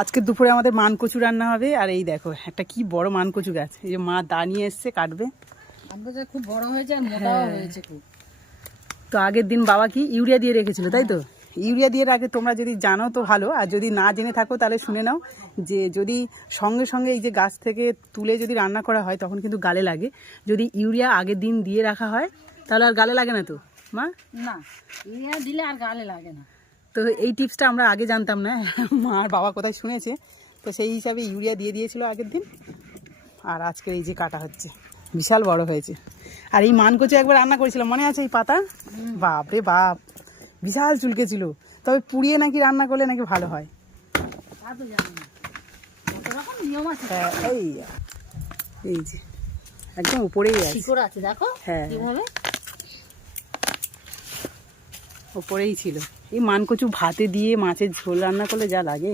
আজকে দুপুরে আমাদের মান কচু রান্না হবে। আর এই দেখো একটা কি বড় মান কচু গাছ, এই যে মা দাঁড়িয়ে এসছে কাটবে। খুব বড় হয়েছে আর মোটাও হয়েছে খুব। তো আগের দিন বাবা কি ইউরিয়া দিয়ে রেখেছিল, তাই তো? ইউরিয়া দিয়ে রাখে, তোমরা যদি জানো তো ভালো, আর যদি না জেনে থাকো তাহলে শুনে নাও যে যদি সঙ্গে সঙ্গে এই যে গাছ থেকে তুলে যদি রান্না করা হয় তখন কিন্তু গালে লাগে। যদি ইউরিয়া আগের দিন দিয়ে রাখা হয় তাহলে আর গালে লাগে না তো মা? না, ইউরিয়া দিলে আর গালে লাগে না। তো এই টিপসটা আমরা আগে জানতাম না, মা আর বাবা কোথায় শুনেছে, তো সেই হিসাবে ইউরিয়া দিয়ে দিয়েছিল আগের দিন। আর আজকে এই যে কাটা হচ্ছে, বিশাল বড় হয়েছে। আর এই মান কচু একবার রান্না করেছিলাম, মনে আছে? এই পাতা বাপ রে বাপ, বিশাল চুলকে ছিল। তবে পুড়িয়ে নাকি রান্না করলে নাকি ভালো হয়। হ্যাঁ, এই যে একদম উপরেই আছে, দেখো হ্যাঁ কিভাবে উপরেই ছিল। এই মান কচু ভাতে দিয়ে মাছের ঝোল রান্না করলে যা লাগে।